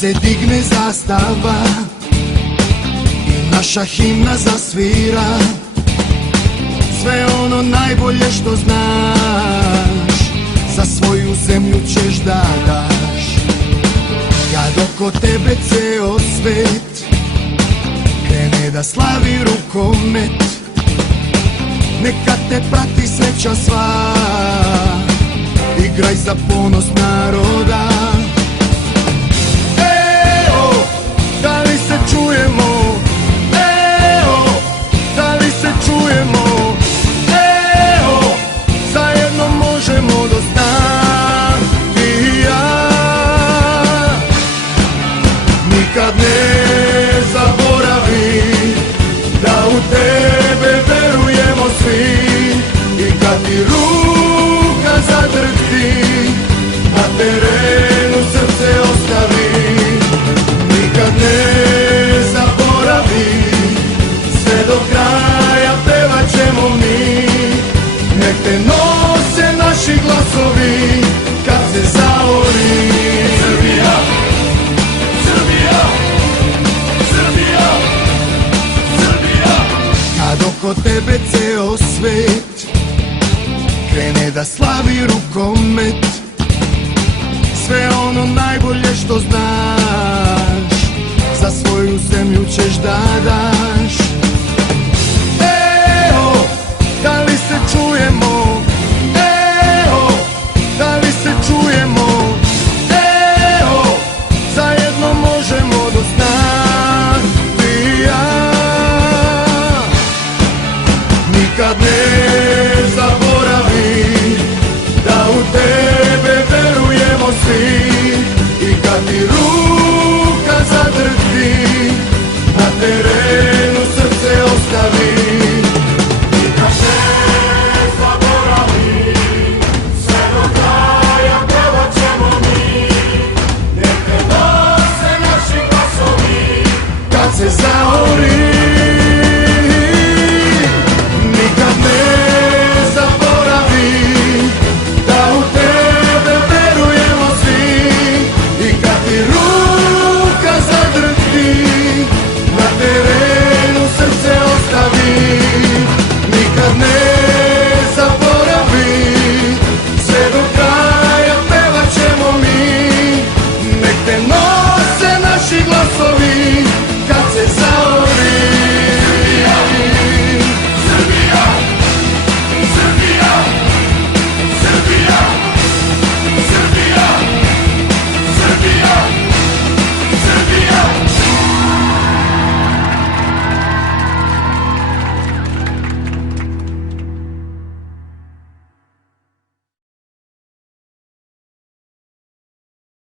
se digne zastava i naša himna zasvira, sve ono najbolje što znaš za svoju zemlju ćeš da daš. Kad oko tebe ceo svet krene da slavi rukomet, neka te prati sreća sva, igraj za ponos naroda. Eo, da li se čujemo? Eo, da li se čujemo? Eo, zajedno možemo dosta ti i ja. Nikad ne zaboravi da u tebe verujemo svi, i kad ti ruka zadrhti, na terenu srce ostavi. Nikad ne zaboravi, sve do kraja pevat ćemo mi, nek te nose naši glasovi kad se zaori. Srbija, Srbija, Srbija, Srbija. Kad oko tebe ceo svet krene da slavi rukomet, sve ono najbolje što znaš za svoju zemlju ćeš da daš.